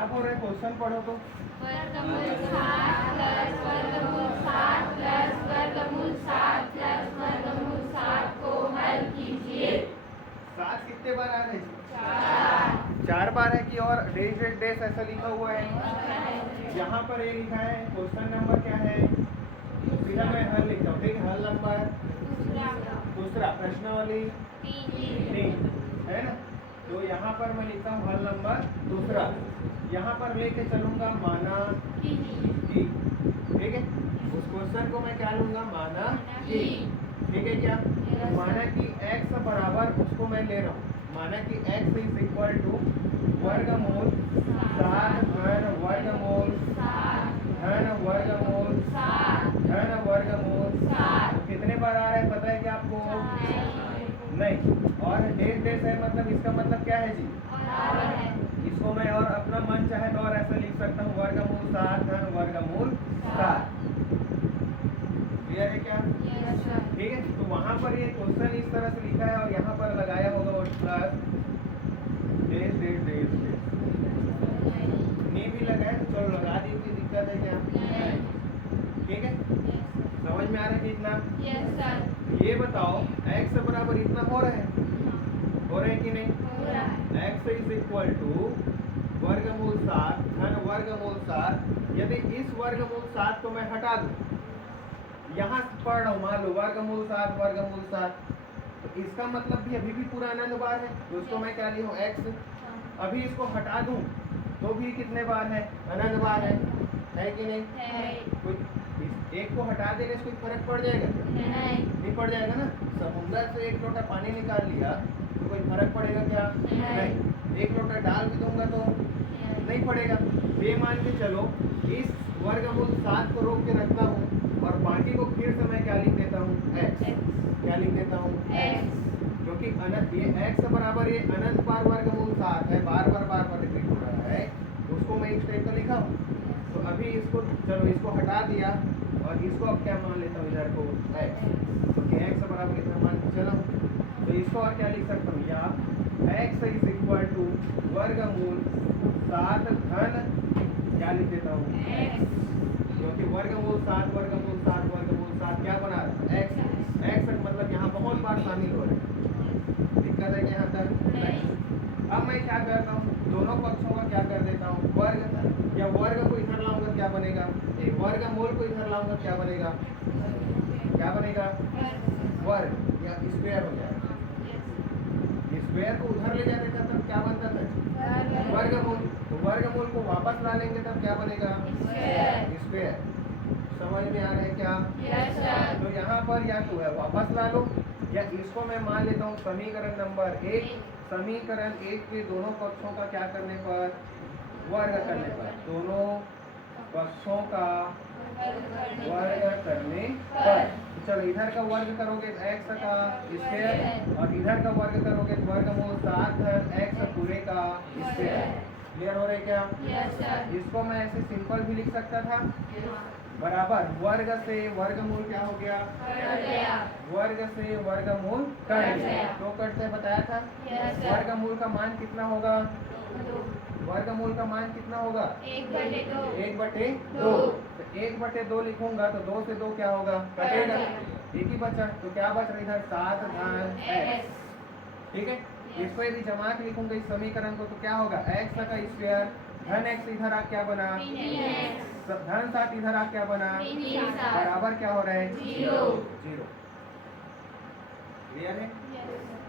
क्या बोल रहे क्वेश्चन पढ़ो तो। वर्गमूल 7 प्लस वर्गमूल 7 प्लस वर्गमूल 7 प्लस वर्गमूल 7 को हल कीजिए। 7 कितने बार आ रहे हैं? 4 4 बार है कि और डेज डेज डेज ऐसा लिखा हुआ है। यहाँ पर ये लिखा है क्वेश्चन नंबर क्या है, सीधा मैं हल लिखता हूँ। ठीक है, हल नंबर दूसरा प्रश्नावली 3 है ना। तो यहाँ पर मैं लिखता हूँ हल नंबर दूसरा। यहाँ पर लेके चलूंगा माना कि, ठीक है। उस क्वेश्चन को मैं क्या लूंगा, माना कि, ठीक है क्या। तो माना कि x बराबर, उसको मैं ले रहा हूँ, माना कि x इज इक्वल टू वर्गमूल 7 घन वर्गमूल धन वर्गमूल धन वर्गमूल। तो कितने बार आ रहा है पता है क्या आपको? नहीं। और डेज डेज है मतलब इसका मतलब क्या है जी? इसको मैं और अपना मन चाहे तो और ऐसा लिख सकता हूँ, वर्गमूल 7 धन वर्गमूल 7। क्लियर है क्या? ठीक है। तो वहां पर ये क्वेश्चन इस तरह से लिखा है और यहाँ पर लगाया होगा वो plus days days days days. नहीं भी लगाए तो चलो लगा दी, कोई दिक्कत है क्या? ठीक है, समझ में आ रहा है इतना? ये बताओ x बराबर इतना हो रहा है, हो रहा है कि नहीं? x इज इक्वल टू वर्गमूल 7 धन वर्गमूल 7। यदि इस वर्गमूल 7 को मैं हटा दूं, यहाँ पढ़ रहा हूँ, मान लो वर्गमूल 7 वर्गमूल 7, तो इसका मतलब भी अभी भी पूरा अनंत बार है। तो उसको मैं क्या लिखूं, x। अभी इसको हटा दूं तो भी कितने बार है, अनंत बार है कि नहीं? कोई एक को हटा देने से कोई फर्क पड़ जाएगा क्या? नहीं पड़ जाएगा ना। समुद्र से एक लोटा पानी निकाल लिया तो कोई फर्क पड़ेगा क्या? नहीं। एक लोटा डाल भी दूंगा तो नहीं पड़ेगा। ये मान के चलो इस वर्गमूल 7 को रोक के रखता हूँ और बाकी को फिर से मैं क्या लिख देता हूँ, x। क्या लिख देता हूँ, x। क्योंकि अनंत, ये x बराबर ये अनंत बार वर्गमूल 7 है, बार बार रिपीट हो रहा है, उसको मैं इस टाइप का लिखा हूँ। तो अभी इसको चलो इसको हटा दिया और इसको अब क्या मान लेता हूँ, इधर को x। तो x बराबर इतना मान के चला हूँ, तो इसको और क्या लिख सकता हूँ, या x इज इक्वल टू वर्गमूल 7 घन क्या लिख देता हूँ, x। क्योंकि वर्गमूल 7 वर्गमूल 7 वर्गमूल 7 क्या बना रहा है, x मतलब यहाँ बहुत बार शामिल हो रहे हैं। दिक्कत है कि यहाँ तक? अब मैं क्या करता हूँ, दोनों पक्षों का क्या कर देता हूँ, वर्ग, या वर्ग को इधर लाऊंगा क्या बनेगा, वर्गमूल को इधर लाऊंगा क्या बनेगा, क्या बनेगा, वर्ग, या स्क्वायर हो जाएगा। स्क्वायर को उधर ले जाते था तब क्या बनता था, वर्गमूल। तो वर्गमूल को वापस ला लेंगे तब क्या बनेगा, स्क्वायर। समझ में आ रहा है क्या? तो यहाँ पर या तो है वापस ला लो, या इसको मैं मान लेता हूँ समीकरण नंबर 1। समीकरण 1 के दोनों पक्षों का क्या करने पर, वर्ग करने पर, दोनों पक्षों का वर्ग करने पर। चलो इधर का वर्ग करोगे तो x का स्क्वायर, और इधर का वर्ग करोगे तो वर्गमूल 7 धन x पूरे का स्क्वायर। क्लियर हो रहा है क्या? इसको मैं ऐसे सिंपल भी लिख सकता था, बराबर वर्ग से वर्गमूल क्या हो गया, वर्ग से वर्गमूल कट गया। तो कट से बताया था। वर्गमूल का मान कितना होगा, वर्गमूल का मान कितना होगा, 1/2। तो 1/2 लिखूंगा तो 2 से 2 क्या होगा, कटेगा, एक ही बचा। तो क्या बच रहा इधर, 7 धन x। ठीक है, इसको यदि जमा के लिखूंगा इस समीकरण को तो क्या होगा, x का स्क्वायर धन x इधर आ क्या बना, धन 7 इधर आ क्या बना, बराबर क्या हो रहा है, 0। क्लियर है?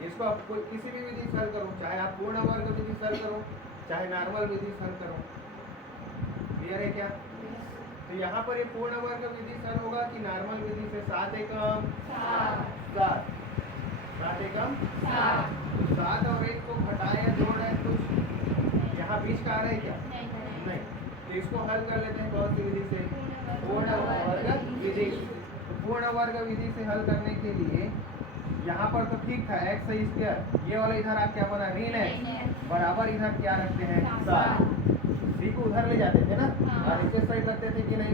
इसको आप कोई किसी भी विधि से हल करो, चाहे आप पूर्ण वर्ग विधि से हल करो, चाहे नॉर्मल विधि से हल करो। क्लियर है क्या? तो यहाँ पर ये पूर्ण वर्ग विधि से हल होगा कि नॉर्मल विधि से, 7 एकम 7, 7 एकम 7। तो 7 और 1 को घटाए या जोड़ है तो यहाँ बीच का आ रहा है क्या, नहीं। तो इसको हल कर लेते हैं कौन सी विधि से, पूर्ण वर्ग विधि। तो पूर्ण वर्ग विधि से हल करने के लिए यहाँ पर तो ठीक था x स्क्वायर, ये वाला इधर आप क्या बना, ऋण x, बराबर इधर क्या रखते हैं, 7। c को उधर ले जाते थे ना, और इसे सही करते थे कि नहीं,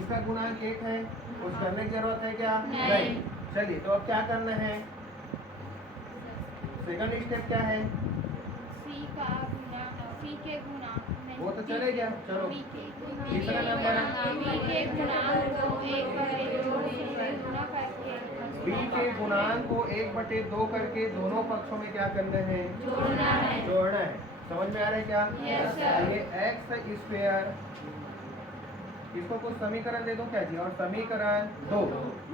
इसका गुणांक 1 है, कुछ करने की जरूरत है क्या, नहीं। चलिए तो अब क्या करना है, सेकंड स्टेप क्या है, c के गुणा नहीं, वो तो चले गया। चलो तीसरा नंबर है बी के गुणांक को 1/2 से गुणा करके बी के गुणांक को 1/2 करके दोनों पक्षों में क्या करना है? जोड़ना है। जोड़ना है। समझ में आ रहा है क्या? Yes, sir. ये एक्स स्क्वायर, इसको कुछ समीकरण दे दूं क्या जी? और समीकरण 2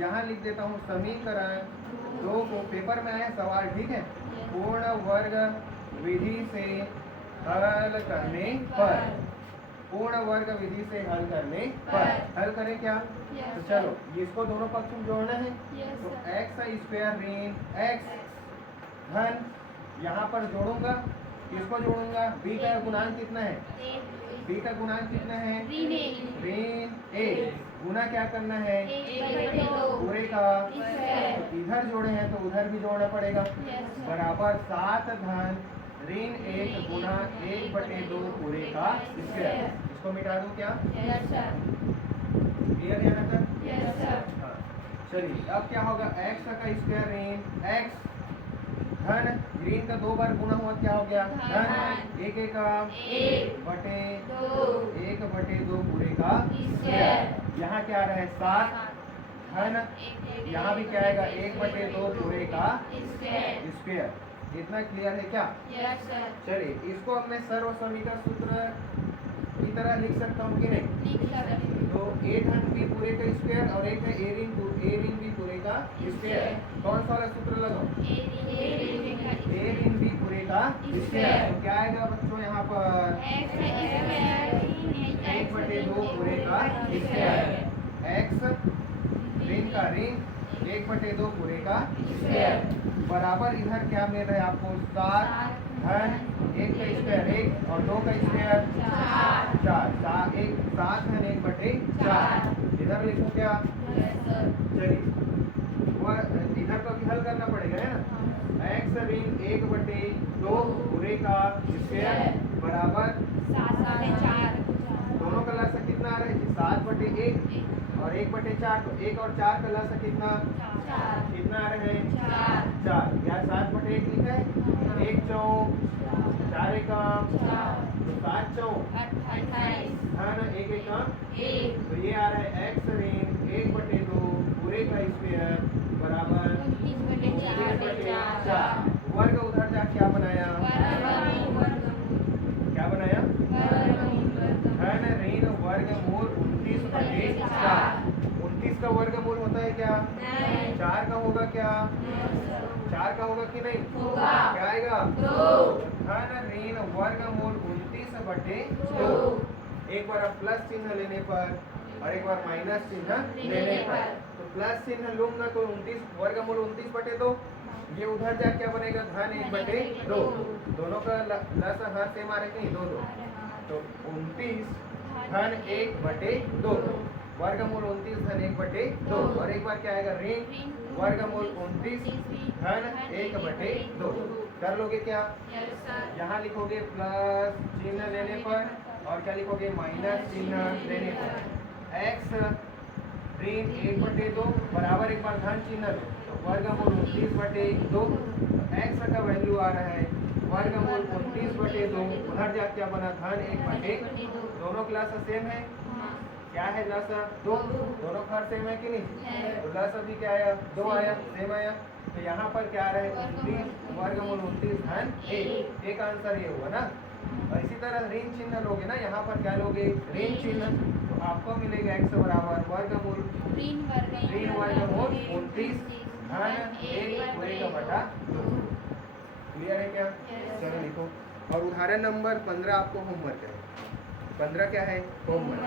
यहाँ लिख देता हूँ। समीकरण 2 को पेपर में आया सवाल, ठीक है? पूर्ण वर्ग विधि से हल करने पर, पूर्ण वर्ग विधि से हल करने पर हल करें क्या? Yes, तो sir. चलो इसको दोनों पक्ष में जोड़ना है। Yes, तो sir. एक्स स्क्वायर ऋण एक्स धन, यहाँ पर जोड़ूंगा, किसको जोड़ूंगा? बी का गुणांक कितना है? बी का गुणांक कितना है? ऋण ए। गुना क्या करना है? 1/2 पूरे का। तो इधर जोड़े हैं तो उधर भी जोड़ना पड़ेगा। बराबर 7 धन ऋण 1 गुना 1/2 पूरे का स्क्वायर। इसको मिटा दूं क्या? क्लियर है यहाँ तक? हाँ। चलिए अब क्या होगा? एक्स का स्क्वायर ऋण एक्स धन ऋण का 2 बार गुना हुआ, क्या हो गया? धन 1/2 पूरे का स्क्वायर। यहाँ क्या आ रहा है? 7 धन, यहाँ भी क्या आएगा? 1/2 पूरे का स्क्वायर। इतना क्लियर है क्या? चलिए इसको अब मैं सर्व समीकरण सूत्र की तरह लिख सकता हूँ कि नहीं? तो ए धन बी पूरे का स्क्वायर और एक है ए ऋण बी पूरे का स्क्वायर। कौन सा वाला सूत्र लगाओ? ए ऋण बी पूरे का स्क्वायर। तो क्या आएगा बच्चों यहाँ पर? 1/2 पूरे का स्क्वायर। एक्स ऋण का ऋण 1/2 पूरे का स्क्वायर बराबर इधर क्या मिल रहा है आपको? 7 धन 1 का स्क्वायर 1 और 2 का स्क्वायर 4। 7 धन 1/4। इधर लिखो क्या? चलिए इधर तो अभी हल करना पड़ेगा, है ना? एक्स ऋण 1/2 पूरे का स्क्वायर बराबर दोनों का लसा कितना आ रहा है? 7/1 और 1/4। तो 1 और 4 का लसा कितना आ रहा है? 4। यार 7/1 लिखा है। 1 चौक 4 एकम, तो 7 चौक धन 1 एकम। तो ये आ रहा है एक्स ऋण 1/2 पूरे का स्क्वायर बराबर 29/4। वर्ग उधर जा क्या बनाया? क्या बनाया? धन ऋण वर्गमूल 29/4। 29 का वर्गमूल होता है क्या? 4 का होगा क्या? 4 का होगा कि नहीं? क्या आएगा? धन ऋण वर्गमूल 29/2। एक बार आप प्लस चिन्ह लेने पर और एक बार माइनस चिन्ह लेने पर, तो प्लस चिन्ह लूंगा तो 29 वर्गमूल 29/2। ये उधर जा क्या बनेगा? धन 1/2। दोनों का लस हर सेम आ रहे हैं, 2 तो 29 धन 1/2 वर्गमूल 29 धन 1/2 और एक बार क्या आएगा? ऋण वर्गमूल 29 धन 1/2। कर लोगे क्या? यहाँ लिखोगे प्लस चिन्ह लेने पर और क्या लिखोगे? माइनस चिन्ह लेने पर। एक्स ऋण 1/2 बराबर एक बार धन चिन्ह लो तो वर्गमूल 29/2। एक्स का वैल्यू आ रहा है वर्गमूल 29/2। उधर जा क्या बना? धन 1/2। दोनों क्लास सेम है। क्या है? लस 2। दोनों घर सेम है कि नहीं? तो लस अभी क्या आया? 2 आया, सेम आया। तो यहाँ पर क्या आ रहा है? 29 वर्गमूल 29 धन 1। एक आंसर ये हुआ ना। और इसी तरह ऋण चिन्ह लोगे ना, यहाँ पर क्या लोगे? ऋण चिन्ह। तो आपको मिलेगा x बराबर वर्गमूल ऋण वर्गमूल 29 धन 1 पूरे का बटा 2। क्लियर है क्या? चलो लिखो। और उदाहरण नंबर 15 आपको होमवर्क है। 15 क्या है? होमवर्क।